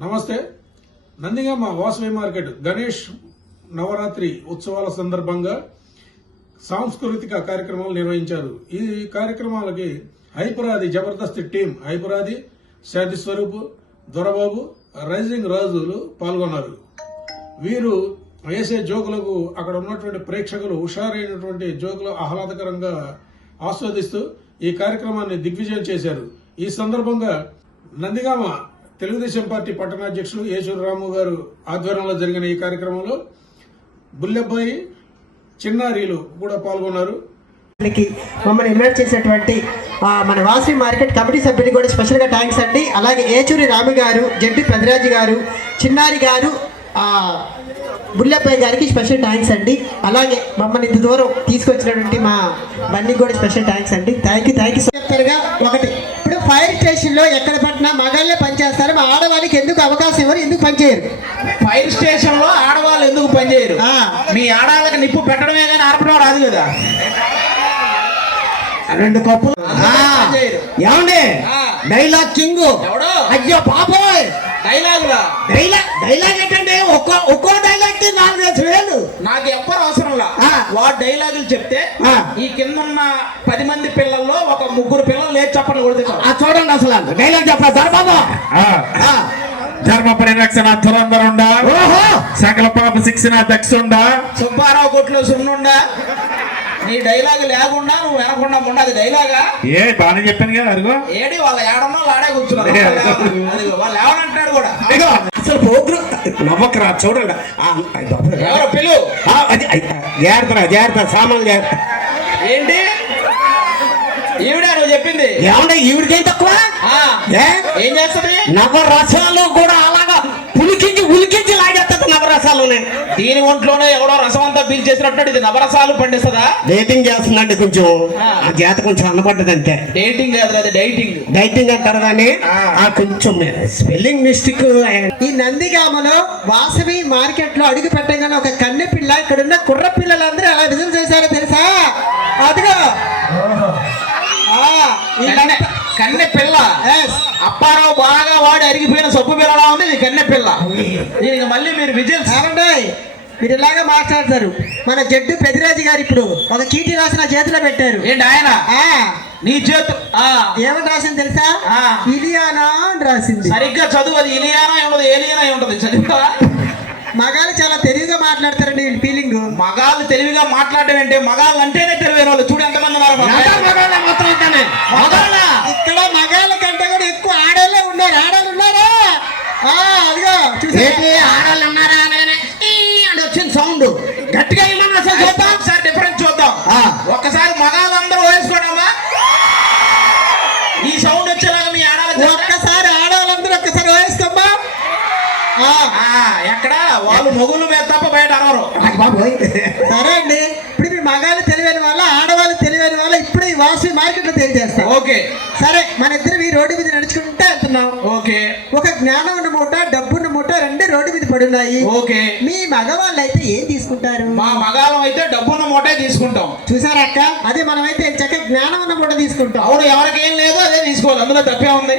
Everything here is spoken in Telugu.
నమస్తే. నందిగామ వాసవి మార్కెట్ గణేష్ నవరాత్రి ఉత్సవాల సందర్భంగా సాంస్కృతిక కార్యక్రమాలు నిర్వహించారు. ఈ కార్యక్రమాలకి హైపరాది జబర్దస్త్ టీం హైపరాది శాంతి స్వరూప్ దొరబాబు రైజింగ్ రాజులు పాల్గొన్నారు. వీరు వేసే జోకులకు అక్కడ ఉన్నటువంటి ప్రేక్షకులు హుషారైనటువంటి జోకులు ఆహ్లాదకరంగా ఆస్వాదిస్తూ ఈ కార్యక్రమాన్ని దిగ్విజయం చేశారు. ఈ సందర్భంగా నందిగామ తెలుగుదేశం పార్టీ పట్టణాధ్యక్షులు యేసూరరాము గారు ఆధ్వర్యంలో జరిగిన ఈ కార్యక్రమంలో బుల్లెబ్బాయి చిన్నారీలు కూడా పాల్గొన్నారు. మమ్మల్ని ఇన్వైట్ చేసినటువంటి మన వాసవి మార్కెట్ కమిటీ సభ్యులు కూడా స్పెషల్గా థ్యాంక్స్ అండి. అలాగే ఏచూరి రాము గారు జంటి పెదరాజు గారు చిన్నారి గారు బుల్లెబ్బాయి గారికి స్పెషల్ థ్యాంక్స్ అండి. అలాగే మమ్మల్ని ఇంత దూరం తీసుకొచ్చినటువంటి మా బండి కూడా స్పెషల్ థ్యాంక్స్ అండి. థ్యాంక్ యూ థ్యాంక్ యూ ఒకటి స్టేషన్లో ఎక్కడ పట్టినా మగాళ్ళే పనిచేస్తారు. మా ఆడవాళ్ళకి ఎందుకు అవకాశం ఇవ్వరు ఎందుకు పనిచేయరు? ఫైర్ స్టేషన్లో ఆడవాళ్ళు ఎందుకు పనిచేయరు. మీ ఆడవాళ్ళకి నిప్పు పెట్టడమే కానీ ఆర్పడం రాదు కదా. రెండు కప్పులు. ఏమండి. Dialogue king. ఎవడో? అయ్యో పాపోయ్ డైలాగులా? డైలాగ్ డైలాగ్ ఏంటంటే ఒక్కో ఒక్కో డైలాగ్కి నాలుగైదు వేలు ఆ. వాడు డైలాగులు చెప్తే ఆ. ఈ కింద ఉన్న పది మంది పిల్లల్లో ఒక ముగ్గురు పిల్లలు లేచి చెప్పని కొడితే చాలు. ఆ చూడండి అసలు డైలాగ్ చెప్పరా బాబు? ఆ, ధర్మ పరిరక్షణ తురందరుండ ఓహో. సకల పాప శిక్షణ దక్షుండ. సుబ్బారావు కొట్లో సున్నుండా. నీ డైలాగ్ లేకుండా నువ్వు వినకుండా ఉండదు. డైలాగా? ఏ బాగానే చెప్పాను కదా అరుగో ఏడి వాళ్ళ ఏడన్నా వాడే కూర్చున్నారు. వాళ్ళు ఏమనంటాడు కూడా? అసలు నవ్వకరా చూడండి. అది జాగ్రత్త జాగ్రత్త సామాన్లు జాగ్రత్త. ఏంటి? ఈవిడా నువ్వు చెప్పింది. ఏమంటే ఈవిడికేం తక్కువ? ఆ, ఏ చేస్తది? నవరసాలు కూడా అలాగా పులికించి ఉలికించి లాగేస్తుంది నవరసాలునే. దీని ఒంట్లోనే ఎవడో రసం అంతా పీల్చేసినట్టు ఇది నవరసాలు పండిస్తుందా? డేటింగ్ చేస్తుందండి కొంచెం. ఆ. జాత కొంచెం అన్నపడ్డది అంతే. డేటింగ్ కాదు అది డైటింగ్. డైటింగ్ అంటారు కానీ ఆ. కొంచెం స్పెల్లింగ్ మిస్టేక్. ఈ నందిగామలో వాసవి మార్కెట్లో అడుగు పెట్టగానే ఒక కన్నె పిల్ల ఇక్కడ ఉన్న కుర్ర పిల్లలందరూ ఎలా విజయం చేశారో తెలుసా? అదిగో. కన్నె పిల్ల. అప్పారావు బాగా వాడి అరిగిపోయిన సబ్బు పిల్లలా ఉంది ఇది కన్నె పిల్ల. దీనికి మళ్ళీ మీరు విజిల్స్. ఏమండి మీరు ఇలాగా మాట్లాడతారు. మన జడ్డు పెదిరాజు గారు ఇప్పుడు ఒక చీటీ రాసి నా చేతిలో పెట్టారు. ఏంటి ఆయన? ఆ. నీ చేతు ఆ, ఏమని రాసింది తెలుసా? ఆ. ఇలియానా అని రాసింది. సరిగ్గా చదువు అది. ఇలియానా ఉండదు? ఏలియానా ఉంటది చదివా? మగాలు చాలా తెలివిగా మాట్లాడతారండి వీళ్ళ ఫీలింగ్ మగాళ్ళు తెలివిగా మాట్లాడడం ఏంటి మగాళ్ళు అంటేనే తెలివైన వాళ్ళు. చూడు ఎంతమంది ఉన్నారు మగాళ్ళు. ఎక్కడ? వాళ్ళు మొగులు మీద తప్ప బయట అనవరు సరే అండి. ఇప్పుడు మీ మగాళ్ళు తెలివైన వాళ్ళ ఆడవాళ్ళు తెలివైన వాళ్ళ ఇప్పుడే ఈ వాసవి మార్కెట్లో తెలియజేస్తాం ఓకే. సరే మన ఇద్దరు ఈ రోడ్డు మీద నడుచుకుంటే వెళ్తున్నాం. ఓకే. ఒక జ్ఞానం ఉన్న మూట డబ్బున్న మూట రెండు రోడ్డు మీద పడున్నాయి ఓకే. మీ మగవాళ్ళు అయితే ఏం తీసుకుంటారు? మా మగాళ్ళం అయితే డబ్బున్న మూటే తీసుకుంటాం. చూసారా అక్క? అదే మనమైతే చక్కగా జ్ఞానం ఉన్న మూట తీసుకుంటాం. అవును ఎవరికి ఏం లేదు అదే తీసుకోవాలి. అందులో తప్పే ఉంది.